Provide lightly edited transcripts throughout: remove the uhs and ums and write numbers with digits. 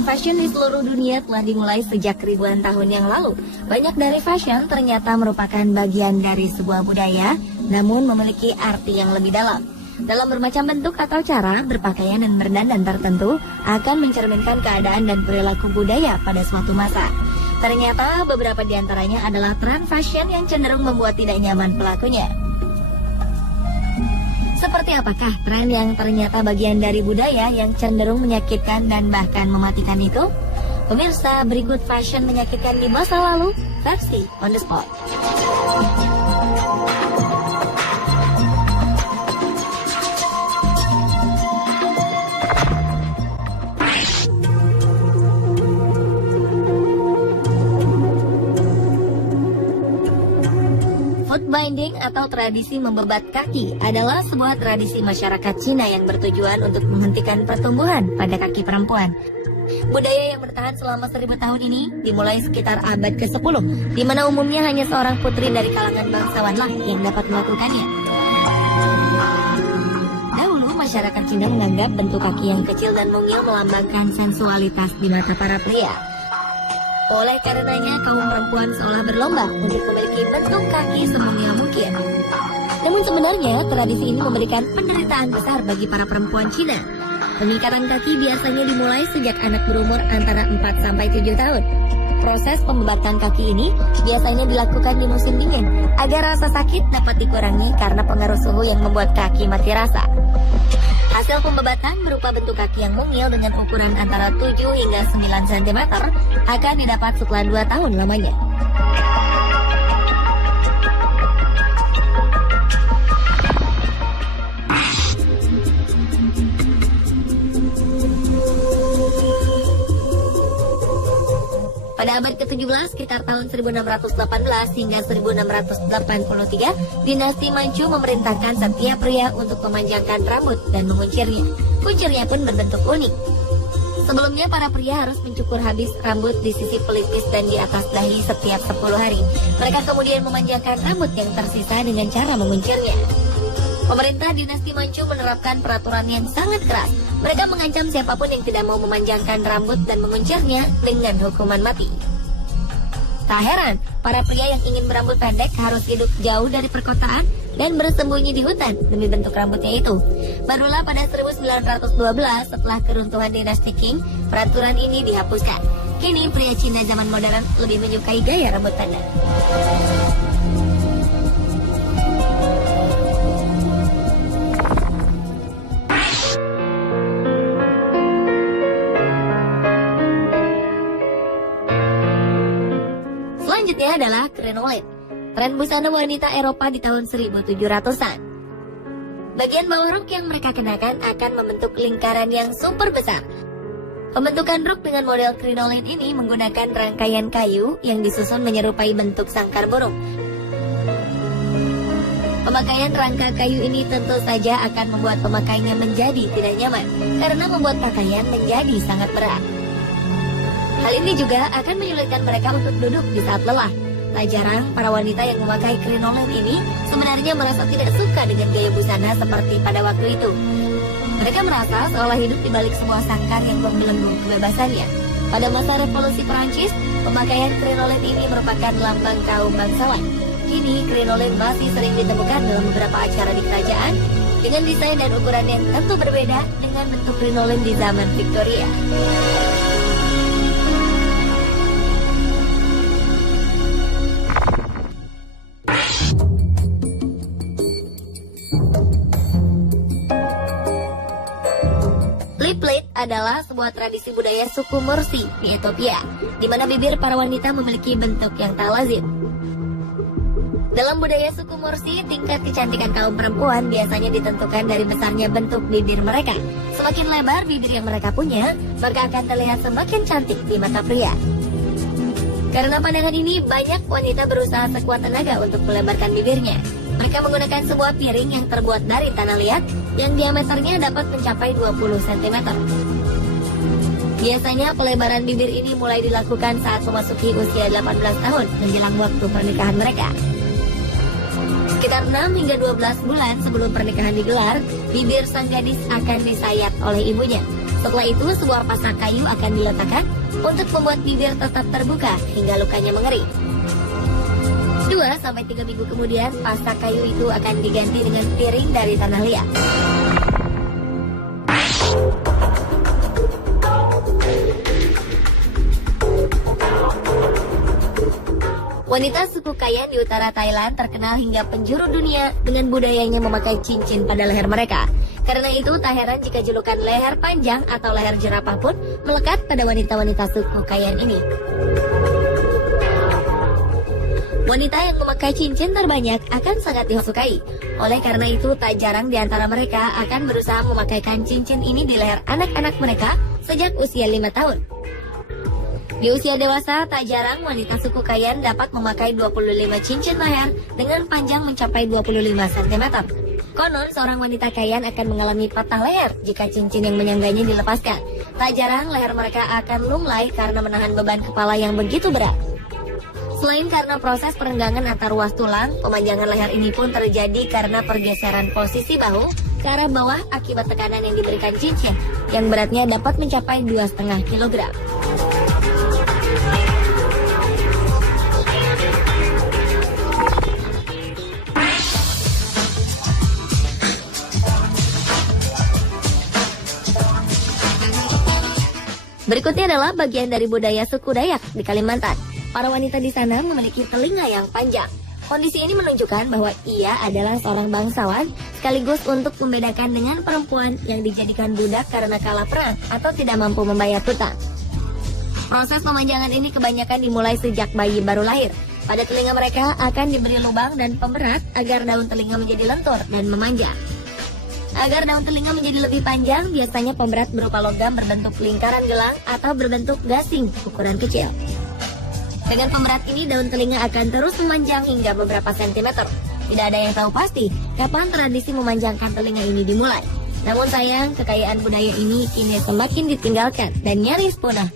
Tren fashion di seluruh dunia telah dimulai sejak ribuan tahun yang lalu. Banyak dari fashion ternyata merupakan bagian dari sebuah budaya, namun memiliki arti yang lebih dalam. Dalam bermacam bentuk atau cara, berpakaian dan berdandan tertentu akan mencerminkan keadaan dan perilaku budaya pada suatu masa. Ternyata beberapa di antaranya adalah tren fashion yang cenderung membuat tidak nyaman pelakunya. Seperti apakah tren yang ternyata bagian dari budaya yang cenderung menyakitkan dan bahkan mematikan itu? Pemirsa, berikut fashion menyakitkan di masa lalu versi On The Spot. Foot binding atau tradisi membebat kaki adalah sebuah tradisi masyarakat Cina yang bertujuan untuk menghentikan pertumbuhan pada kaki perempuan. Budaya yang bertahan selama 1000 tahun ini dimulai sekitar abad ke-10, di mana umumnya hanya seorang putri dari kalangan bangsawanlah yang dapat melakukannya. Dahulu, masyarakat Cina menganggap bentuk kaki yang kecil dan mungil melambangkan sensualitas di mata para pria. Oleh karenanya, kaum perempuan seolah berlomba untuk memiliki bentuk kaki semungil mungkin. Namun sebenarnya, tradisi ini memberikan penderitaan besar bagi para perempuan Cina. Pemingkaran kaki biasanya dimulai sejak anak berumur antara 4-7 tahun. Proses pembebatan kaki ini biasanya dilakukan di musim dingin, agar rasa sakit dapat dikurangi karena pengaruh suhu yang membuat kaki mati rasa. Hasil pembebatan berupa bentuk kaki yang mungil dengan ukuran antara 7 hingga 9 cm akan didapat setelah 2 tahun lamanya. Pada abad ke-17, sekitar tahun 1618 hingga 1683, dinasti Manchu memerintahkan setiap pria untuk memanjangkan rambut dan menguncirnya. Kuncirnya pun berbentuk unik. Sebelumnya, para pria harus mencukur habis rambut di sisi pelipis dan di atas dahi setiap 10 hari. Mereka kemudian memanjangkan rambut yang tersisa dengan cara menguncirnya. Pemerintah dinasti Manchu menerapkan peraturan yang sangat keras. Mereka mengancam siapapun yang tidak mau memanjangkan rambut dan menguncirnya dengan hukuman mati. Tak heran, para pria yang ingin berambut pendek harus hidup jauh dari perkotaan dan bersembunyi di hutan demi bentuk rambutnya itu. Barulah pada 1912 setelah keruntuhan dinasti Qing, peraturan ini dihapuskan. Kini pria Cina zaman modern lebih menyukai gaya rambut pendek. Selanjutnya adalah crinoline, tren busana wanita Eropa di tahun 1700-an. Bagian bawah rok yang mereka kenakan akan membentuk lingkaran yang super besar. Pembentukan rok dengan model crinoline ini menggunakan rangkaian kayu yang disusun menyerupai bentuk sangkar burung. Pemakaian rangka kayu ini tentu saja akan membuat pemakainya menjadi tidak nyaman, karena membuat pakaian menjadi sangat berat. Hal ini juga akan menyulitkan mereka untuk duduk di saat lelah. Tak jarang, para wanita yang memakai crinoline ini sebenarnya merasa tidak suka dengan gaya busana seperti pada waktu itu. Mereka merasa seolah hidup di balik sebuah sangkar yang membelenggu kebebasannya. Pada masa revolusi Perancis, pemakaian crinoline ini merupakan lambang kaum bangsawan. Kini, crinoline masih sering ditemukan dalam beberapa acara di kerajaan, dengan desain dan ukuran yang tentu berbeda dengan bentuk crinoline di zaman Victoria. Lip plate adalah sebuah tradisi budaya suku Mursi di Ethiopia, di mana bibir para wanita memiliki bentuk yang tak lazim. Dalam budaya suku Mursi, tingkat kecantikan kaum perempuan biasanya ditentukan dari besarnya bentuk bibir mereka. Semakin lebar bibir yang mereka punya, maka akan terlihat semakin cantik di mata pria. Karena pandangan ini, banyak wanita berusaha sekuat tenaga untuk melebarkan bibirnya. Mereka menggunakan sebuah piring yang terbuat dari tanah liat yang diameternya dapat mencapai 20 cm. Biasanya pelebaran bibir ini mulai dilakukan saat memasuki usia 18 tahun menjelang waktu pernikahan mereka. Sekitar 6 hingga 12 bulan sebelum pernikahan digelar, bibir sang gadis akan disayat oleh ibunya. Setelah itu, sebuah pasak kayu akan diletakkan untuk membuat bibir tetap terbuka hingga lukanya mengering. 2-3 minggu kemudian, pasak kayu itu akan diganti dengan piring dari tanah liat. Wanita suku Kayan di utara Thailand terkenal hingga penjuru dunia dengan budayanya memakai cincin pada leher mereka. Karena itu, tak heran jika julukan leher panjang atau leher jerapah pun melekat pada wanita-wanita suku Kayan ini. Wanita yang memakai cincin terbanyak akan sangat disukai. Oleh karena itu, tak jarang di antara mereka akan berusaha memakaikan cincin ini di leher anak-anak mereka sejak usia 5 tahun. Di usia dewasa, tak jarang wanita suku Kayan dapat memakai 25 cincin leher dengan panjang mencapai 25 cm. Konon, seorang wanita Kayan akan mengalami patah leher jika cincin yang menyangganya dilepaskan. Tak jarang leher mereka akan lunglai karena menahan beban kepala yang begitu berat. Selain karena proses perenggangan antar ruas tulang, pemanjangan leher ini pun terjadi karena pergeseran posisi bahu ke arah bawah akibat tekanan yang diberikan cincin, yang beratnya dapat mencapai 2,5 kg. Berikutnya adalah bagian dari budaya suku Dayak di Kalimantan. Para wanita di sana memiliki telinga yang panjang. Kondisi ini menunjukkan bahwa ia adalah seorang bangsawan, sekaligus untuk membedakan dengan perempuan yang dijadikan budak karena kalah perang atau tidak mampu membayar hutang. Proses pemanjangan ini kebanyakan dimulai sejak bayi baru lahir. Pada telinga mereka akan diberi lubang dan pemberat agar daun telinga menjadi lentur dan memanjang. Agar daun telinga menjadi lebih panjang, biasanya pemberat berupa logam berbentuk lingkaran gelang atau berbentuk gasing ukuran kecil. Dengan pemberat ini, daun telinga akan terus memanjang hingga beberapa sentimeter. Tidak ada yang tahu pasti kapan tradisi memanjangkan telinga ini dimulai. Namun sayang, kekayaan budaya ini kini semakin ditinggalkan dan nyaris punah.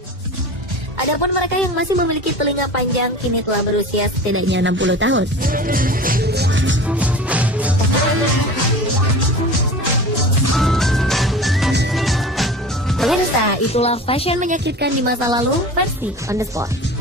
Adapun mereka yang masih memiliki telinga panjang kini telah berusia setidaknya 60 tahun. Pemirsa, itulah fashion menyakitkan di masa lalu versi On The Spot.